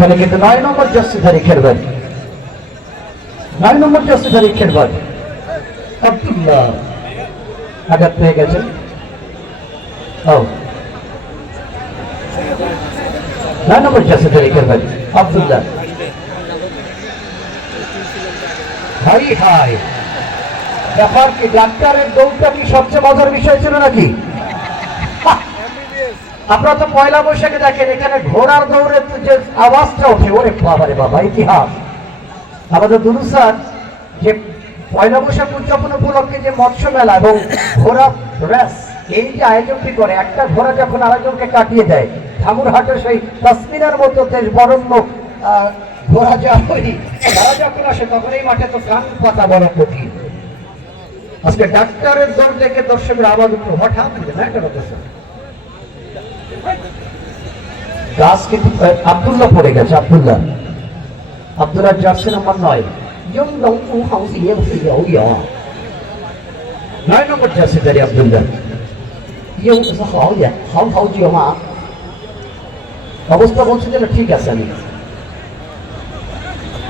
এখানে কিন্তু 9 নম্বর জার্সিধারী খেলবেন, 9 নম্বর জার্সিধারী খেলবেন আব্দুল্লাহ, আঘাত পেয়ে গেছেন। ও 9 নম্বর জার্সিধারী খেলবেন আব্দুল্লাহ। হাই হাই, ব্যাপার কি ডাক্তারের দৌড়টা কি সবচেয়ে মজার বিষয় ছিল নাকি? আপনারা তো পয়লা বৈশাখে দেখেন এখানে ঘোড়ার দৌড়ের যে আওয়াজটা ওঠে, ওরে বাবা রে বাবা, ইতিহাস। আমাদের দুলু স্যার যে পয়লা বৈশাখ উদযাপন উপলক্ষে যে মৎস্য মেলা এবং ঘোড়া রেস এই যে আয়োজনটি করে, একটা ঘোড়া যখন আরেকজনকে কাটিয়ে দেয়, ধামুরহাটের সেই তাসমিনার মতো দেশ বরণ্য ঘোড়া তারা যখন আসে তখন এই মাঠে তো কান পাতা বড় কঠিন। আজকে ডাক্তারের দল দেখে দর্শকের আওয়াজ উঠলো হঠাৎ না, একটা কথা স্যার গাছ কিন্তু আব্দুল্লাহ পড়ে গেছে, আব্দুল্লাহ, আব্দুল্লাহ জার্সি নাম্বার 9, 9 নম্বর জার্সিধারী আব্দুল্লাহ। অবস্থা বলছে যে ঠিক আছে। আমি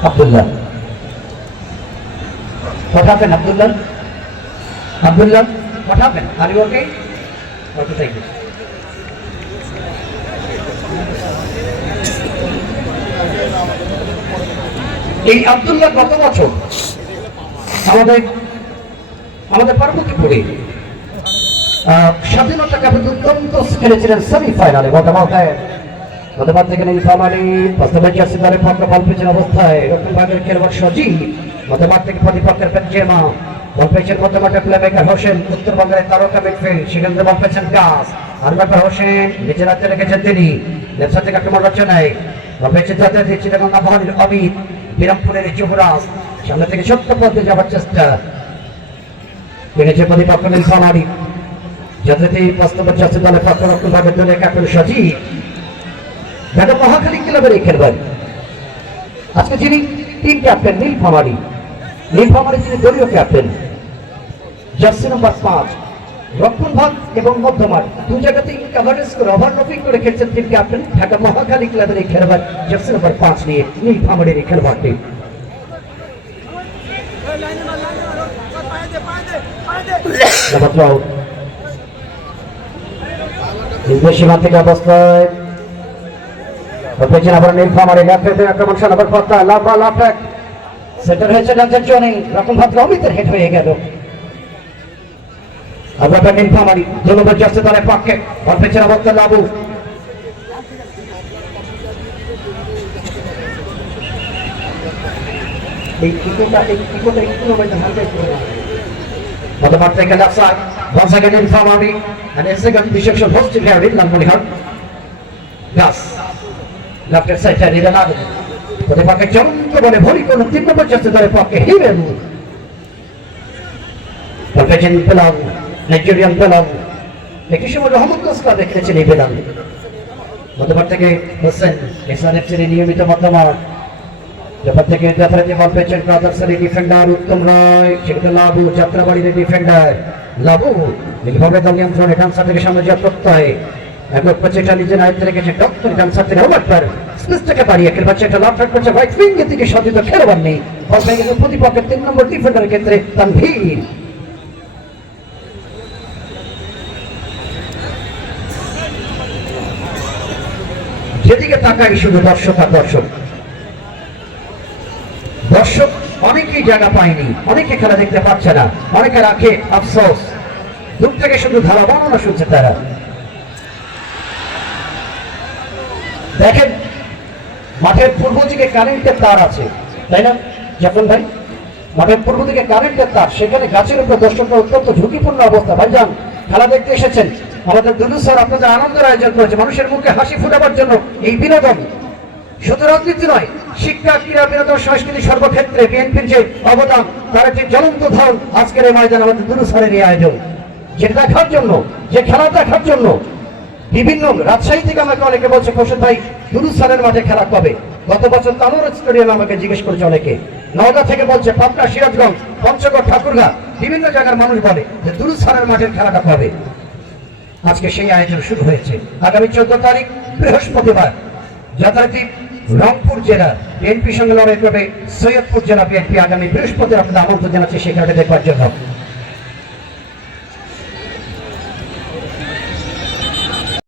আব্দুল্লাহ পাঠাবেন, আব্দুল্লাহ, আব্দুল্লাহ পাঠাবেন। আর ওকে ওকে থ্যাংক ইউ। এই আব্দুল্লাহ গত বছর আমাদের পার্বতীপুরে স্বাধীনতা কাপে দুর্দান্ত খেলেছিলেন সেমিফাইনালে। গতবার থেকে নীলফামারী বাস্তবের জার্সিধারী পক্ষ বল পেয়েছেন অবস্থায় রক্ষণ ভাগের খেলোয়াড় সজীব, গতবার থেকে প্রতিপক্ষের বেনজেমা বল পেয়েছেন মধ্যমাঠে প্লেমেকার হোসেন, উত্তরবঙ্গের তারকা মিডফিল্ড সেখান থেকে বল পেয়েছেন গাছ আর ব্যাপার হোসেন নিচে রাখতে রেখেছেন তিনি, লেফট থেকে আক্রমণ রচনায় বল পেয়েছেন যাতে চিটাগঙ্গা ভবানীর অমিত, বিরামপুরের যুবরাজ সামনে থেকে ছোট্ট পথে যাওয়ার চেষ্টা করেছে প্রতিপক্ষ নীলফামারী। যাতে বাস্তবের জার্সিধারী পক্ষ রক্ষণ ভাগের দলের ক্যাপ্টেন সজীব ঢাকা মহাখালী ক্লাবের এই খেলবেন। আজকে যিনি টিম ক্যাপ্টেন নীলফামারী, যিনি দলীয় ক্যাপ্টেন, জার্সি নম্বর 5, রক্ষণ ভাগ এবং মধ্যমাঠ দু জায়গাতেই কভারেজ করে ওভারলপিং করে খেলছেন টিম ক্যাপ্টেন ঢাকা মহাখালী ক্লাবের এই খেলবেন জার্সি নম্বর 5 নিয়ে নীলফামারীর এই খেলবারটি। সীমা থেকে অবস্থায় আবার নীলফামারী আক্রমণ নম্বর 7 লাফা লাফাক সেন্টার হয়েছে ডানজের জনি, রকম ভাত অমিতের হেড হয়ে গেল। আবার নীলফামারী 2 নম্বর জার্সি দলের পক্ষে বল পেছনে অবস্থা লাবু, এই ইকোটা একটু নয় হালকা একটু মধ্যমাঠ থেকে left side once again Nilphamari and a second decision hosting here in Lalmonihar gas left side এর না প্রতিপক্ষের চরন্ত বলে ভরি কোন 3 নম্বর জার্সিধারী পক্ষে হিমেল প্রফেশন পেলাম নাইজেরিয়ান পেলাম একই সময় রহমত কাসকা দেখেছেন এই পেলাম মধ্যমাঠ থেকে হোসেন এসআরএফ এর নিয়মিত মধ্যমাঠ ব্যাপার থেকে যাত্রাতে বল পেয়েছেন ব্রাদার্সের ডিফেন্ডার উত্তম রায়, সেখানে লাবু যাত্রাবাড়ির ডিফেন্ডার লাবু নীলভাবে দল নিয়ন্ত্রণে ডান্সার থেকে সামনে যাওয়ার প্রত্যয় একবার প্রচেষ্টা নিজের আয়ত্তে রেখেছে ডক্টর ডান্সার থেকে ওভারটার স্পেসটাকে বাড়িয়ে খেলবার একটা লাভ ট্রাক করছে রাইট উইং এর দিকে সতীত খেলোয়াড় নেই, বল পেয়ে গেছে প্রতিপক্ষের 3 নম্বর ডিফেন্ডারের ক্ষেত্রে তানভীর। যেদিকে তাকাই শুধু দর্শক আর দর্শক, দর্শক অনেকেই জায়গা পায়নি, অনেকে খেলা দেখতে পাচ্ছে না, অনেকে রাখে আফসোস, দূর থেকে শুধু ধারা বর্ণনা শুনছে তারা। দেখেন মাঠের পূর্ব দিকে কারেন্টের তার আছে, তাই না জাফর ভাই? মাঠের পূর্ব দিকে কারেন্টের তার, সেখানে গাছের উপর দর্শকরা অত্যন্ত ঝুঁকিপূর্ণ অবস্থা। ভাইজান খেলা দেখতে এসেছেন, আমাদের দুলু স্যার আপনাদের আনন্দের আয়োজন করেছে, মানুষের মুখে হাসি ফোটাবার জন্য এই বিনোদন শুধু রাজনীতি নয়, শিক্ষা, ক্রীড়া, বিনোদন, সংস্কৃতি সর্বক্ষেত্রে বিএনপির যে অবদান তার একটি জ্বলন্ত ধরন আজকের এই ময়দান আমাদের দুলু স্যারের এই আয়োজন, যে দেখার জন্য, যে খেলা দেখার জন্য বিভিন্ন রাজশাহী থেকে আমাকে অনেকে বলছে কৌশল ভাই দুলু স্যারের মাঠে খেলা কবে? গত বছর তানোর স্টেডিয়ামে আমাকে জিজ্ঞেস করেছে অনেকে, নওগাঁ থেকে বলছে, পাবনা, সিরাজগঞ্জ, পঞ্চগড়, ঠাকুরগাঁ, বিভিন্ন জায়গার মানুষ বলে যে দুলু স্যারের মাঠের খেলাটা কবে। আজকে সেই আয়োজন শুরু হয়েছে। আগামী 14 তারিখ বৃহস্পতিবার যথারীতি রংপুর জেলা বিএনপি সঙ্গে লড়াই করবে সৈয়দপুর জেলা বিএনপি। আগামী বৃহস্পতিবার আপনাদের আমন্ত্রণ জানাচ্ছি সেখানে দেখবার জন্য।